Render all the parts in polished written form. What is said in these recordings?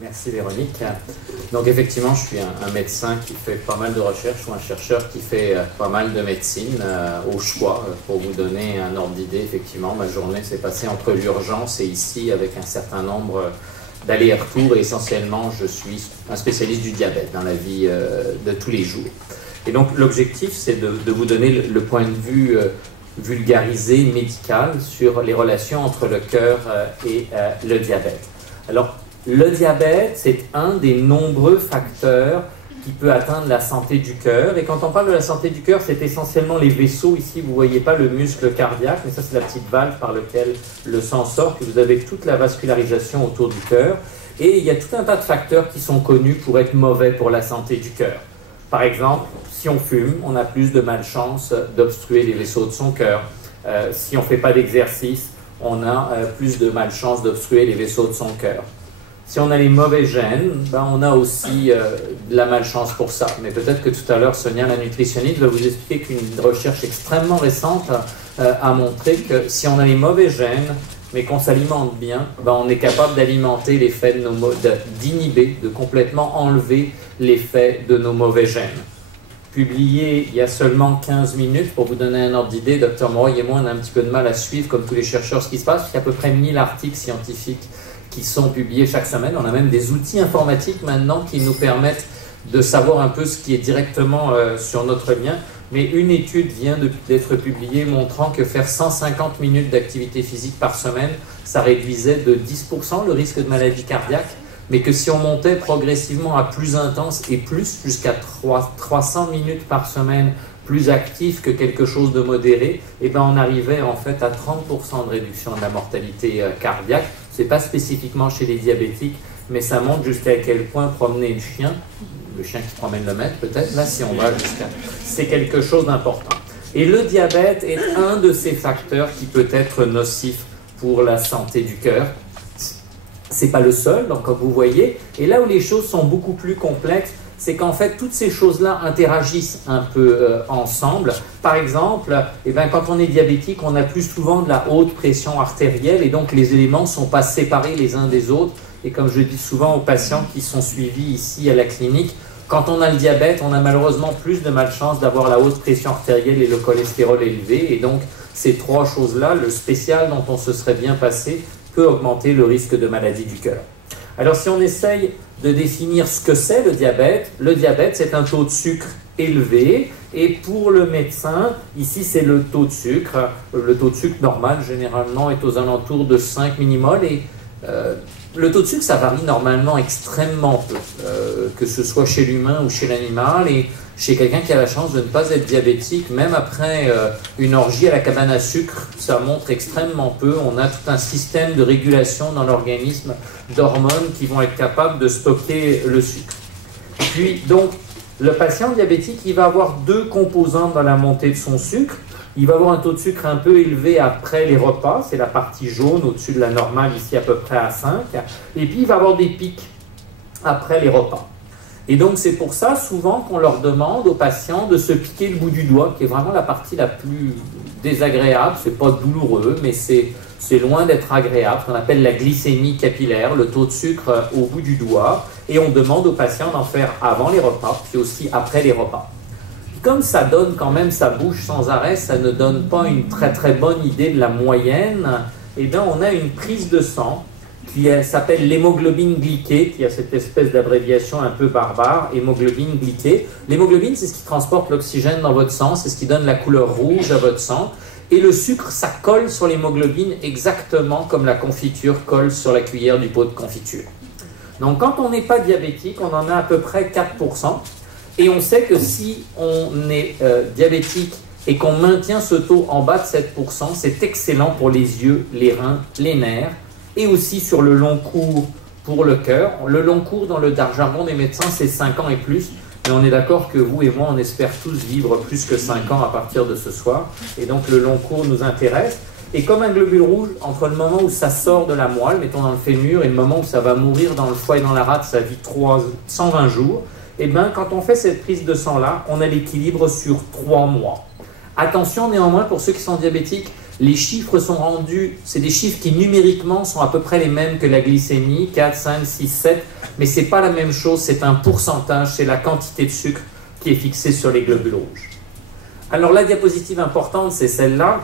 Merci Véronique. Donc effectivement, je suis un médecin qui fait pas mal de recherches ou un chercheur qui fait pas mal de médecine au choix. Pour vous donner un ordre d'idée, effectivement, ma journée s'est passée entre l'urgence et ici avec un certain nombre d'allers-retours et essentiellement, je suis un spécialiste du diabète dans la vie de tous les jours. Et donc l'objectif, c'est de vous donner le point de vue vulgarisé, médical, sur les relations entre le cœur et le diabète. Alors, le diabète, c'est un des nombreux facteurs qui peut atteindre la santé du cœur. Et quand on parle de la santé du cœur, c'est essentiellement les vaisseaux. Ici, vous ne voyez pas le muscle cardiaque, mais ça, c'est la petite valve par laquelle le sang sort, puis vous avez toute la vascularisation autour du cœur. Et il y a tout un tas de facteurs qui sont connus pour être mauvais pour la santé du cœur. Par exemple, si on fume, on a plus de malchance d'obstruer les vaisseaux de son cœur. Si on ne fait pas d'exercice, on a plus de malchance d'obstruer les vaisseaux de son cœur. Si on a les mauvais gènes, ben on a aussi de la malchance pour ça. Mais peut-être que tout à l'heure, Sonia, la nutritionniste, va vous expliquer qu'une recherche extrêmement récente a montré que si on a les mauvais gènes, mais qu'on s'alimente bien, ben on est capable d'alimenter l'effet d'inhiber, de complètement enlever l'effet de nos mauvais gènes. Publié il y a seulement 15 minutes, pour vous donner un ordre d'idée, Dr Moroy et moi, on a un petit peu de mal à suivre, comme tous les chercheurs, ce qui se passe. Il y a à peu près 1000 articles scientifiques qui sont publiés chaque semaine. On a même des outils informatiques maintenant qui nous permettent de savoir un peu ce qui est directement sur notre lien. Mais une étude vient d'être publiée montrant que faire 150 minutes d'activité physique par semaine, ça réduisait de 10% le risque de maladie cardiaque, mais que si on montait progressivement à plus intense et plus, jusqu'à 300 minutes par semaine, plus actif que quelque chose de modéré, et ben on arrivait en fait à 30% de réduction de la mortalité cardiaque. Ce n'est pas spécifiquement chez les diabétiques, mais ça montre jusqu'à quel point promener le chien qui promène le maître peut-être, là si on va jusqu'à... C'est quelque chose d'important. Et le diabète est un de ces facteurs qui peut être nocif pour la santé du cœur. Ce n'est pas le seul, donc comme vous voyez, et là où les choses sont beaucoup plus complexes, c'est qu'en fait, toutes ces choses-là interagissent un peu ensemble. Par exemple, quand on est diabétique, on a plus souvent de la haute pression artérielle et donc les éléments ne sont pas séparés les uns des autres. Et comme je dis souvent aux patients qui sont suivis ici à la clinique, quand on a le diabète, on a malheureusement plus de malchance d'avoir la haute pression artérielle et le cholestérol élevé. Et donc, ces trois choses-là, le spécial dont on se serait bien passé, peut augmenter le risque de maladie du cœur. Alors, si on essaye de définir ce que c'est le diabète, c'est un taux de sucre élevé. Et pour le médecin, ici, c'est le taux de sucre. Le taux de sucre normal, généralement, est aux alentours de 5 millimoles. Et le taux de sucre, ça varie normalement extrêmement peu, que ce soit chez l'humain ou chez l'animal. Et chez quelqu'un qui a la chance de ne pas être diabétique, même après une orgie à la cabane à sucre, ça montre extrêmement peu. On a tout un système de régulation dans l'organisme d'hormones qui vont être capables de stocker le sucre. Puis, donc, le patient diabétique, il va avoir deux composantes dans la montée de son sucre. Il va avoir un taux de sucre un peu élevé après les repas, c'est la partie jaune au-dessus de la normale, ici à peu près à 5. Et puis, il va avoir des pics après les repas. Et donc, c'est pour ça, souvent, qu'on leur demande aux patients de se piquer le bout du doigt, qui est vraiment la partie la plus désagréable. C'est pas douloureux, mais c'est loin d'être agréable, ce qu'on appelle la glycémie capillaire, le taux de sucre au bout du doigt. Et on demande aux patients d'en faire avant les repas, puis aussi après les repas. Comme ça donne quand même, ça bouge sans arrêt, ça ne donne pas une très très bonne idée de la moyenne, et bien on a une prise de sang qui s'appelle l'hémoglobine glyquée, qui a cette espèce d'abréviation un peu barbare, hémoglobine glyquée. L'hémoglobine, c'est ce qui transporte l'oxygène dans votre sang, c'est ce qui donne la couleur rouge à votre sang. Et le sucre, ça colle sur l'hémoglobine exactement comme la confiture colle sur la cuillère du pot de confiture. Donc quand on n'est pas diabétique, on en a à peu près 4%. Et on sait que si on est diabétique et qu'on maintient ce taux en bas de 7%, c'est excellent pour les yeux, les reins, les nerfs, et aussi sur le long cours pour le cœur. Le long cours, dans le jargon des médecins, c'est 5 ans et plus. Mais on est d'accord que vous et moi, on espère tous vivre plus que 5 ans à partir de ce soir. Et donc, le long cours nous intéresse. Et comme un globule rouge, entre le moment où ça sort de la moelle, mettons dans le fémur, et le moment où ça va mourir dans le foie et dans la rate, ça vit 120 jours. Et bien, quand on fait cette prise de sang-là, on a l'équilibre sur 3 mois. Attention néanmoins pour ceux qui sont diabétiques, Les chiffres sont rendus, c'est des chiffres qui numériquement sont à peu près les mêmes que la glycémie, 4, 5, 6, 7, mais ce n'est pas la même chose, c'est un pourcentage, c'est la quantité de sucre qui est fixée sur les globules rouges. Alors la diapositive importante, c'est celle-là.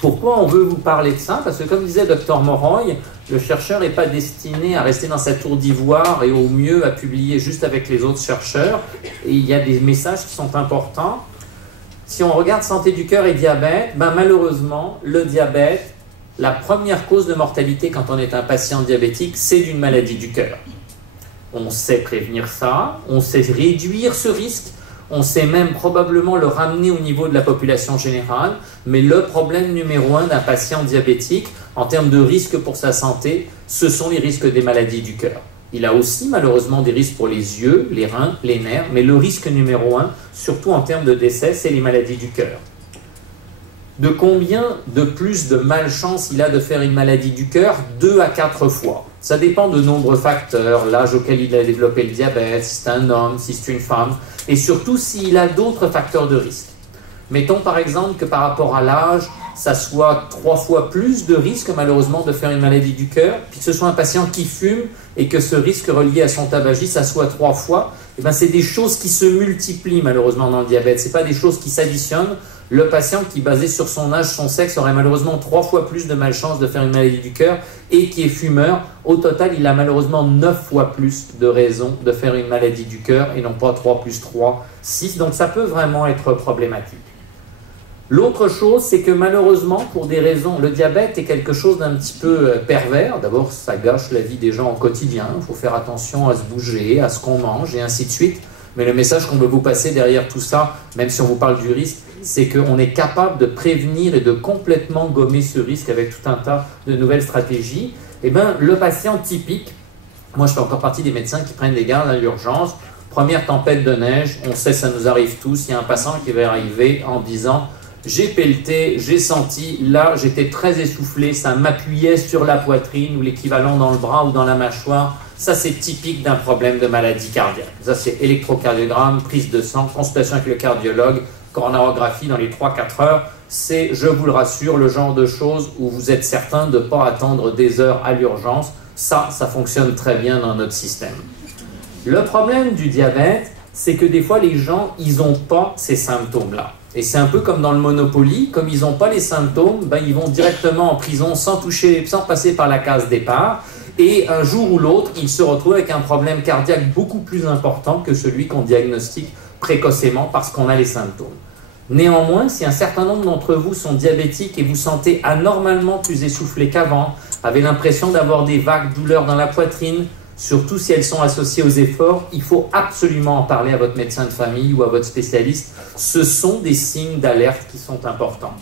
Pourquoi on veut vous parler de ça? Parce que comme disait Dr Moroy, le chercheur n'est pas destiné à rester dans sa tour d'ivoire et au mieux à publier juste avec les autres chercheurs. Et il y a des messages qui sont importants. Si on regarde santé du cœur et diabète, ben malheureusement, le diabète, la première cause de mortalité quand on est un patient diabétique, c'est d'une maladie du cœur. On sait prévenir ça, on sait réduire ce risque, on sait même probablement le ramener au niveau de la population générale, mais le problème numéro 1 d'un patient diabétique, en termes de risque pour sa santé, ce sont les risques des maladies du cœur. Il a aussi malheureusement des risques pour les yeux, les reins, les nerfs, mais le risque numéro 1, surtout en termes de décès, c'est les maladies du cœur. De combien de plus de malchance il a de faire une maladie du cœur? 2 à 4 fois. Ça dépend de nombreux facteurs, l'âge auquel il a développé le diabète, si c'est un homme, si c'est une femme, et surtout s'il a d'autres facteurs de risque. Mettons par exemple que par rapport à l'âge, ça soit 3 fois plus de risque malheureusement de faire une maladie du cœur, puis que ce soit un patient qui fume et que ce risque relié à son tabagisme, ça soit 3 fois, et ben c'est des choses qui se multiplient malheureusement dans le diabète, ce n'est pas des choses qui s'additionnent. Le patient qui, basé sur son âge, son sexe, aurait malheureusement 3 fois plus de malchance de faire une maladie du cœur et qui est fumeur. Au total, il a malheureusement 9 fois plus de raisons de faire une maladie du cœur et non pas 3 plus 3, 6. Donc ça peut vraiment être problématique. L'autre chose, c'est que malheureusement, pour des raisons, le diabète est quelque chose d'un petit peu pervers. D'abord, ça gâche la vie des gens au quotidien. Il faut faire attention à se bouger, à ce qu'on mange et ainsi de suite. Mais le message qu'on veut vous passer derrière tout ça, même si on vous parle du risque, c'est qu'on est capable de prévenir et de complètement gommer ce risque avec tout un tas de nouvelles stratégies. Et bien, le patient typique, moi je fais encore partie des médecins qui prennent des gardes à l'urgence. Première tempête de neige, on sait ça nous arrive tous. Il y a un patient qui va arriver en disant « J'ai pelleté, j'ai senti, là j'étais très essoufflé, ça m'appuyait sur la poitrine ou l'équivalent dans le bras ou dans la mâchoire. » Ça, c'est typique d'un problème de maladie cardiaque. Ça, c'est électrocardiogramme, prise de sang, consultation avec le cardiologue, coronarographie dans les 3-4 heures. C'est, je vous le rassure, le genre de choses où vous êtes certain de ne pas attendre des heures à l'urgence. Ça fonctionne très bien dans notre système. Le problème du diabète, c'est que des fois, les gens, ils n'ont pas ces symptômes-là. Et c'est un peu comme dans le Monopoly, comme ils n'ont pas les symptômes, ben, ils vont directement en prison sans passer par la case départ. Et un jour ou l'autre, ils se retrouvent avec un problème cardiaque beaucoup plus important que celui qu'on diagnostique précocement parce qu'on a les symptômes. Néanmoins, si un certain nombre d'entre vous sont diabétiques et vous sentez anormalement plus essoufflé qu'avant, avez l'impression d'avoir des vagues douleurs dans la poitrine, surtout si elles sont associées aux efforts, il faut absolument en parler à votre médecin de famille ou à votre spécialiste. Ce sont des signes d'alerte qui sont importants.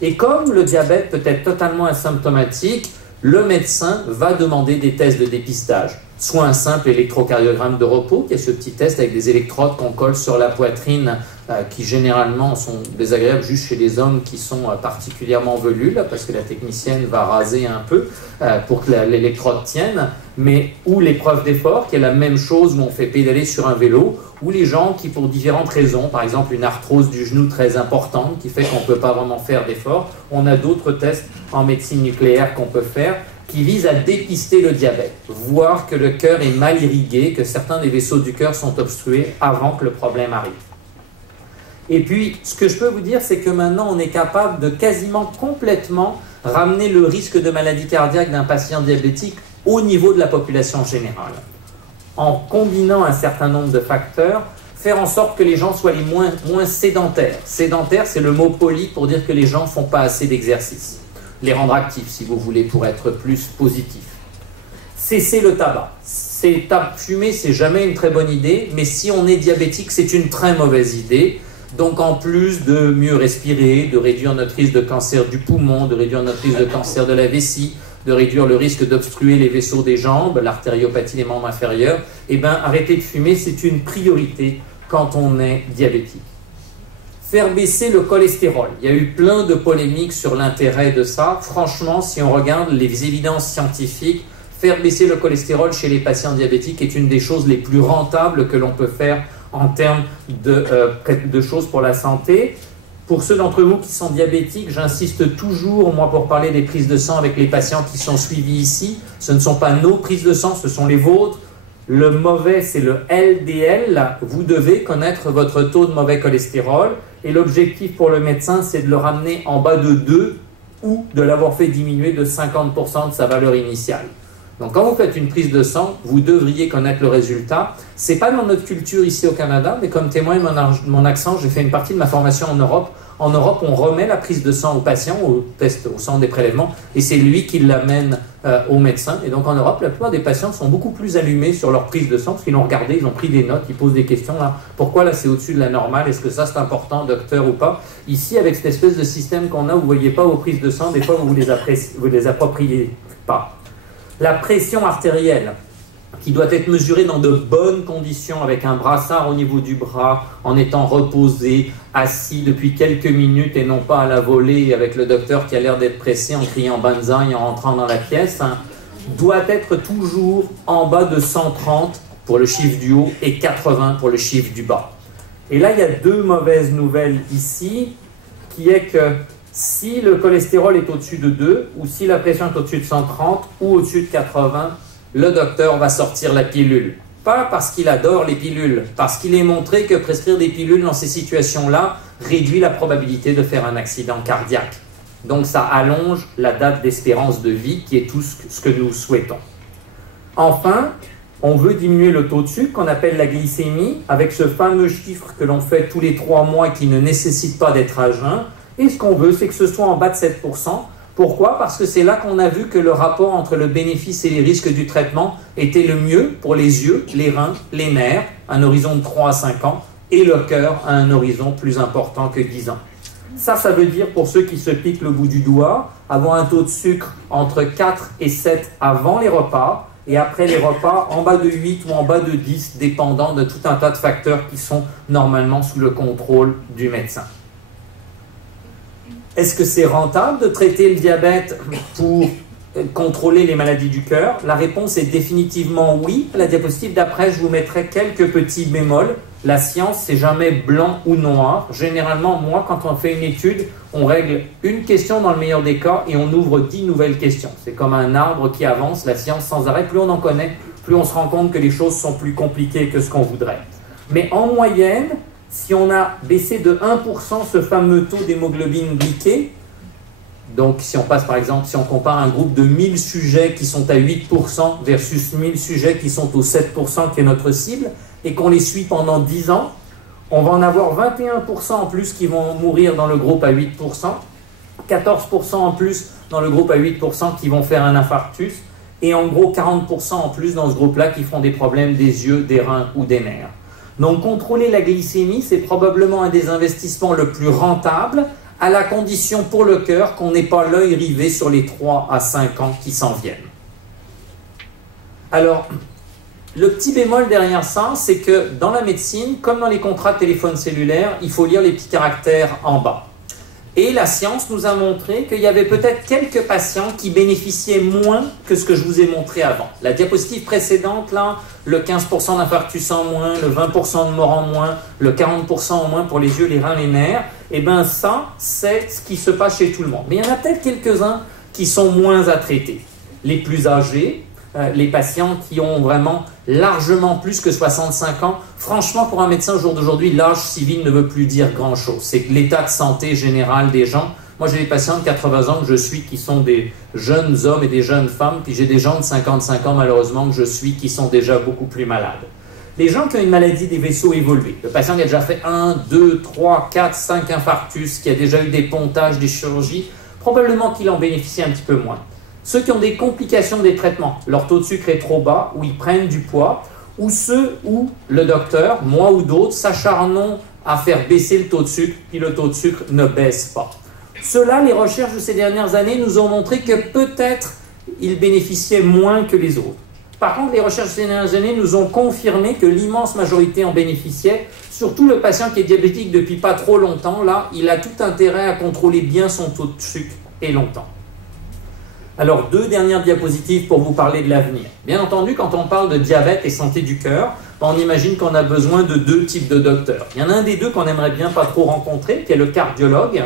Et comme le diabète peut être totalement asymptomatique, le médecin va demander des tests de dépistage, soit un simple électrocardiogramme de repos, qui est ce petit test avec des électrodes qu'on colle sur la poitrine, qui généralement sont désagréables juste chez les hommes qui sont particulièrement velus, là, parce que la technicienne va raser un peu pour que l'électrode tienne, mais ou l'épreuve d'effort, qui est la même chose où on fait pédaler sur un vélo, ou les gens qui, pour différentes raisons, par exemple une arthrose du genou très importante qui fait qu'on ne peut pas vraiment faire d'effort, on a d'autres tests en médecine nucléaire qu'on peut faire qui visent à dépister le diabète, voir que le cœur est mal irrigué, que certains des vaisseaux du cœur sont obstrués avant que le problème arrive. Et puis, ce que je peux vous dire, c'est que maintenant, on est capable de quasiment complètement ramener le risque de maladie cardiaque d'un patient diabétique au niveau de la population générale. En combinant un certain nombre de facteurs, faire en sorte que les gens soient les moins sédentaires. Sédentaire, c'est le mot poli pour dire que les gens ne font pas assez d'exercice. Les rendre actifs, si vous voulez, pour être plus positif. Cesser le tabac. Fumer, c'est jamais une très bonne idée, mais si on est diabétique, c'est une très mauvaise idée. Donc en plus de mieux respirer, de réduire notre risque de cancer du poumon, de réduire notre risque de cancer de la vessie, de réduire le risque d'obstruer les vaisseaux des jambes, l'artériopathie des membres inférieurs, eh bien arrêter de fumer, c'est une priorité quand on est diabétique. Faire baisser le cholestérol. Il y a eu plein de polémiques sur l'intérêt de ça. Franchement, si on regarde les évidences scientifiques, faire baisser le cholestérol chez les patients diabétiques est une des choses les plus rentables que l'on peut faire en termes de choses pour la santé. Pour ceux d'entre vous qui sont diabétiques, j'insiste toujours, moi, pour parler des prises de sang avec les patients qui sont suivis ici. Ce ne sont pas nos prises de sang, ce sont les vôtres. Le mauvais, c'est le LDL. Vous devez connaître votre taux de mauvais cholestérol. Et l'objectif pour le médecin, c'est de le ramener en bas de 2 ou de l'avoir fait diminuer de 50% de sa valeur initiale. Donc quand vous faites une prise de sang, vous devriez connaître le résultat. Ce n'est pas dans notre culture ici au Canada, mais comme témoigne mon accent, j'ai fait une partie de ma formation en Europe. En Europe, on remet la prise de sang au patient, au test, au centre des prélèvements, et c'est lui qui l'amène au médecin. Et donc en Europe, la plupart des patients sont beaucoup plus allumés sur leur prise de sang, parce qu'ils l'ont regardé, ils ont pris des notes, ils posent des questions. Là, pourquoi là c'est au-dessus de la normale? Est-ce que ça c'est important, docteur, ou pas? Ici, avec cette espèce de système qu'on a, vous ne voyez pas vos prises de sang, des fois vous ne les appropriez pas. La pression artérielle, qui doit être mesurée dans de bonnes conditions, avec un brassard au niveau du bras, en étant reposé, assis depuis quelques minutes et non pas à la volée avec le docteur qui a l'air d'être pressé en criant banzai en rentrant dans la pièce, doit être toujours en bas de 130 pour le chiffre du haut et 80 pour le chiffre du bas. Et là, il y a deux mauvaises nouvelles ici, qui est que si le cholestérol est au-dessus de 2, ou si la pression est au-dessus de 130, ou au-dessus de 80, le docteur va sortir la pilule. Pas parce qu'il adore les pilules, parce qu'il est montré que prescrire des pilules dans ces situations-là réduit la probabilité de faire un accident cardiaque. Donc ça allonge la date d'espérance de vie, qui est tout ce que nous souhaitons. Enfin, on veut diminuer le taux de sucre, qu'on appelle la glycémie, avec ce fameux chiffre que l'on fait tous les 3 mois qui ne nécessite pas d'être à jeun. Et ce qu'on veut, c'est que ce soit en bas de 7%. Pourquoi? Parce que c'est là qu'on a vu que le rapport entre le bénéfice et les risques du traitement était le mieux pour les yeux, les reins, les nerfs, à un horizon de 3 à 5 ans, et le cœur à un horizon plus important que 10 ans. Ça veut dire, pour ceux qui se piquent le bout du doigt, avoir un taux de sucre entre 4 et 7 avant les repas, et après les repas, en bas de 8 ou en bas de 10, dépendant de tout un tas de facteurs qui sont normalement sous le contrôle du médecin. Est-ce que c'est rentable de traiter le diabète pour contrôler les maladies du cœur? La réponse est définitivement oui. À la diapositive d'après, je vous mettrai quelques petits bémols. La science, c'est jamais blanc ou noir. Généralement, moi, quand on fait une étude, on règle une question dans le meilleur des cas et on ouvre 10 nouvelles questions. C'est comme un arbre qui avance, la science sans arrêt. Plus on en connaît, plus on se rend compte que les choses sont plus compliquées que ce qu'on voudrait. Mais en moyenne, si on a baissé de 1% ce fameux taux d'hémoglobine glyquée, donc si on passe par exemple, si on compare un groupe de 1000 sujets qui sont à 8% versus 1000 sujets qui sont au 7% qui est notre cible, et qu'on les suit pendant 10 ans, on va en avoir 21% en plus qui vont mourir dans le groupe à 8%, 14% en plus dans le groupe à 8% qui vont faire un infarctus, et en gros 40% en plus dans ce groupe-là qui font des problèmes des yeux, des reins ou des nerfs. Donc contrôler la glycémie, c'est probablement un des investissements le plus rentables, à la condition pour le cœur qu'on n'ait pas l'œil rivé sur les 3 à 5 ans qui s'en viennent. Alors, le petit bémol derrière ça, c'est que dans la médecine, comme dans les contrats de téléphone cellulaire, il faut lire les petits caractères en bas. Et la science nous a montré qu'il y avait peut-être quelques patients qui bénéficiaient moins que ce que je vous ai montré avant. La diapositive précédente, là, le 15% d'infarctus en moins, le 20% de mort en moins, le 40% en moins pour les yeux, les reins, les nerfs, et bien ça, c'est ce qui se passe chez tout le monde. Mais il y en a peut-être quelques-uns qui sont moins à traiter. Les plus âgés, les patients qui ont vraiment largement plus que 65 ans. Franchement, pour un médecin au jour d'aujourd'hui, l'âge civil ne veut plus dire grand-chose. C'est l'état de santé général des gens. Moi, j'ai des patients de 80 ans que je suis qui sont des jeunes hommes et des jeunes femmes, puis j'ai des gens de 55 ans, malheureusement, que je suis qui sont déjà beaucoup plus malades. Les gens qui ont une maladie des vaisseaux évolués, le patient qui a déjà fait 1, 2, 3, 4, 5 infarctus, qui a déjà eu des pontages, des chirurgies, probablement qu'il en bénéficie un petit peu moins. Ceux qui ont des complications des traitements, leur taux de sucre est trop bas, ou ils prennent du poids, ou ceux où le docteur, moi ou d'autres, s'acharnent à faire baisser le taux de sucre, puis le taux de sucre ne baisse pas. Ceux-là, les recherches de ces dernières années nous ont montré que peut-être ils bénéficiaient moins que les autres. Par contre, les recherches de ces dernières années nous ont confirmé que l'immense majorité en bénéficiait, surtout le patient qui est diabétique depuis pas trop longtemps, là, il a tout intérêt à contrôler bien son taux de sucre et longtemps. Alors, 2 dernières diapositives pour vous parler de l'avenir. Bien entendu, quand on parle de diabète et santé du cœur, on imagine qu'on a besoin de deux types de docteurs. Il y en a un des deux qu'on aimerait bien pas trop rencontrer, qui est le cardiologue.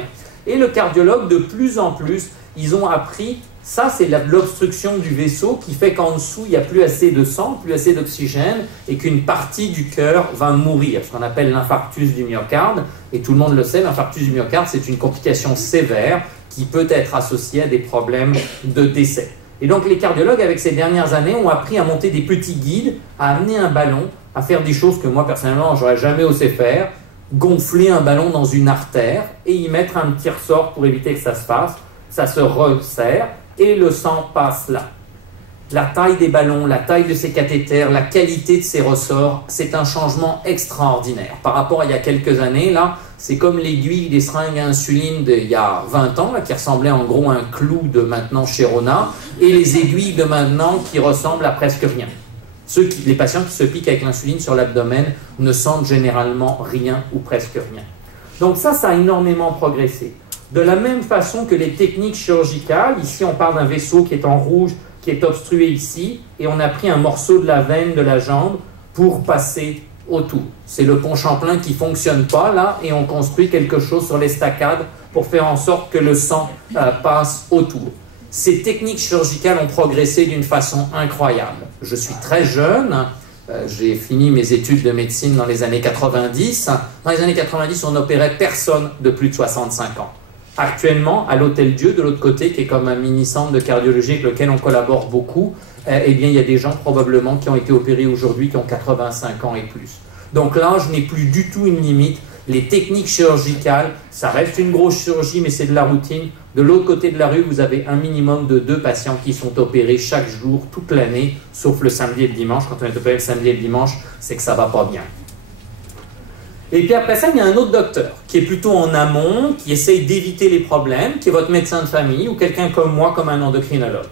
Et le cardiologue, de plus en plus, ils ont appris, ça c'est l'obstruction du vaisseau qui fait qu'en dessous, il n'y a plus assez de sang, plus assez d'oxygène, et qu'une partie du cœur va mourir, ce qu'on appelle l'infarctus du myocarde. Et tout le monde le sait, l'infarctus du myocarde, c'est une complication sévère qui peut être associée à des problèmes de décès. Et donc les cardiologues, avec ces dernières années, ont appris à monter des petits guides, à amener un ballon, à faire des choses que moi, personnellement, j'aurais jamais osé faire, gonfler un ballon dans une artère et y mettre un petit ressort pour éviter que ça se fasse. Ça se resserre et le sang passe là. La taille des ballons, la taille de ces cathéters, la qualité de ces ressorts, c'est un changement extraordinaire. Par rapport à il y a quelques années, là, c'est comme l'aiguille des seringues à insuline d'il y a 20 ans, là, qui ressemblait en gros à un clou de maintenant chez Rona, et les aiguilles de maintenant qui ressemblent à presque rien. Les patients qui se piquent avec l'insuline sur l'abdomen ne sentent généralement rien ou presque rien. Donc ça a énormément progressé. De la même façon que les techniques chirurgicales, ici on parle d'un vaisseau qui est en rouge, qui est obstrué ici, et on a pris un morceau de la veine de la jambe pour passer autour. C'est le pont Champlain qui ne fonctionne pas là, et on construit quelque chose sur l'estacade pour faire en sorte que le sang passe autour. Ces techniques chirurgicales ont progressé d'une façon incroyable. Je suis très jeune, j'ai fini mes études de médecine dans les années 90. Dans les années 90, on n'opérait personne de plus de 65 ans. Actuellement, à l'Hôtel Dieu, de l'autre côté, qui est comme un mini-centre de cardiologie avec lequel on collabore beaucoup, eh bien, il y a des gens probablement qui ont été opérés aujourd'hui qui ont 85 ans et plus. Donc l'âge n'est plus du tout une limite. Les techniques chirurgicales, ça reste une grosse chirurgie, mais c'est de la routine. De l'autre côté de la rue, vous avez un minimum de 2 patients qui sont opérés chaque jour, toute l'année, sauf le samedi et le dimanche. Quand on est opéré le samedi et le dimanche, c'est que ça ne va pas bien. Et puis après ça, il y a un autre docteur qui est plutôt en amont, qui essaye d'éviter les problèmes, qui est votre médecin de famille ou quelqu'un comme moi, comme un endocrinologue.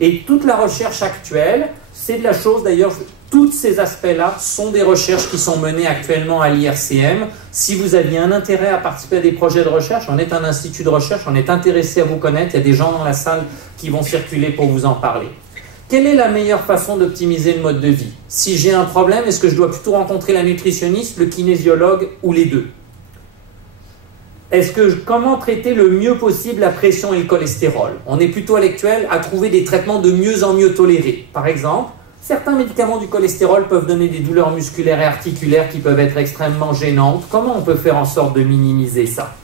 Et toute la recherche actuelle, c'est de la chose d'ailleurs, tous ces aspects-là sont des recherches qui sont menées actuellement à l'IRCM. Si vous aviez un intérêt à participer à des projets de recherche, on est un institut de recherche, on est intéressé à vous connaître, il y a des gens dans la salle qui vont circuler pour vous en parler. Quelle est la meilleure façon d'optimiser le mode de vie? Si j'ai un problème, est-ce que je dois plutôt rencontrer la nutritionniste, le kinésiologue ou les deux? Comment traiter le mieux possible la pression et le cholestérol? On est plutôt à l'actuel à trouver des traitements de mieux en mieux tolérés. Par exemple, certains médicaments du cholestérol peuvent donner des douleurs musculaires et articulaires qui peuvent être extrêmement gênantes. Comment on peut faire en sorte de minimiser ça?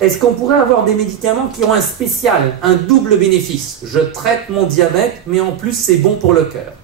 Est-ce qu'on pourrait avoir des médicaments qui ont un spécial, un double bénéfice? Je traite mon diabète, mais en plus c'est bon pour le cœur.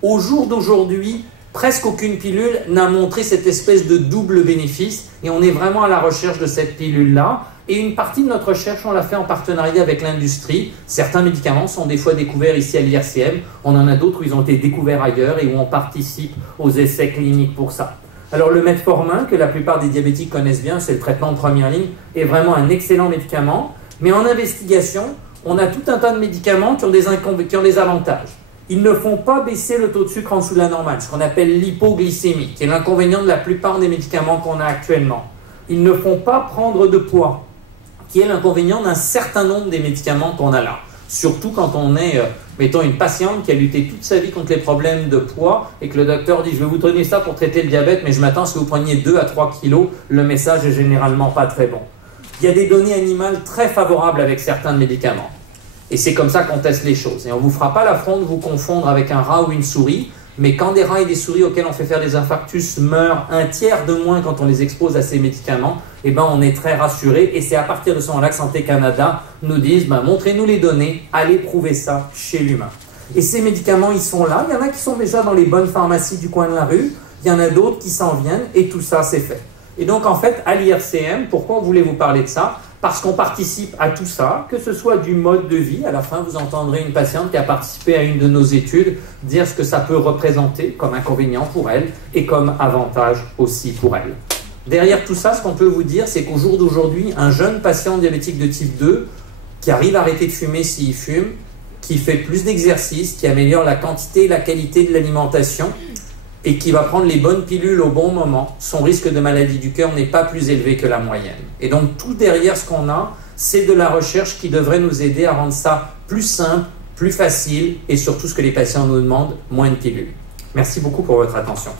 Au jour d'aujourd'hui, presque aucune pilule n'a montré cette espèce de double bénéfice et on est vraiment à la recherche de cette pilule-là. Et une partie de notre recherche, on l'a fait en partenariat avec l'industrie. Certains médicaments sont des fois découverts ici à l'IRCM. On en a d'autres où ils ont été découverts ailleurs et où on participe aux essais cliniques pour ça. Alors le metformin, que la plupart des diabétiques connaissent bien, c'est le traitement de première ligne, est vraiment un excellent médicament. Mais en investigation, on a tout un tas de médicaments qui ont des avantages. Ils ne font pas baisser le taux de sucre en dessous de la normale, ce qu'on appelle l'hypoglycémie, qui est l'inconvénient de la plupart des médicaments qu'on a actuellement. Ils ne font pas prendre de poids, qui est l'inconvénient d'un certain nombre des médicaments qu'on a là. Surtout quand on est, mettons, une patiente qui a lutté toute sa vie contre les problèmes de poids et que le docteur dit « je vais vous donner ça pour traiter le diabète, mais je m'attends à ce que vous preniez 2 à 3 kilos », le message est généralement pas très bon. Il y a des données animales très favorables avec certains médicaments. Et c'est comme ça qu'on teste les choses. Et on ne vous fera pas l'affront de vous confondre avec un rat ou une souris, mais quand des rats et des souris auxquels on fait faire des infarctus meurent un tiers de moins quand on les expose à ces médicaments, eh ben on est très rassuré. Et c'est à partir de ce moment-là que Santé Canada nous disent montrez-nous les données, allez prouver ça chez l'humain. Et ces médicaments, ils sont là. Il y en a qui sont déjà dans les bonnes pharmacies du coin de la rue. Il y en a d'autres qui s'en viennent et tout ça, c'est fait. Et donc, en fait, à l'IRCM, pourquoi on voulait vous parler de ça? Parce qu'on participe à tout ça, que ce soit du mode de vie. À la fin, vous entendrez une patiente qui a participé à une de nos études dire ce que ça peut représenter comme inconvénient pour elle et comme avantage aussi pour elle. Derrière tout ça, ce qu'on peut vous dire, c'est qu'au jour d'aujourd'hui, un jeune patient diabétique de type 2 qui arrive à arrêter de fumer s'il fume, qui fait plus d'exercice, qui améliore la quantité et la qualité de l'alimentation et qui va prendre les bonnes pilules au bon moment, son risque de maladie du cœur n'est pas plus élevé que la moyenne. Et donc tout derrière ce qu'on a, c'est de la recherche qui devrait nous aider à rendre ça plus simple, plus facile et surtout ce que les patients nous demandent, moins de pilules. Merci beaucoup pour votre attention.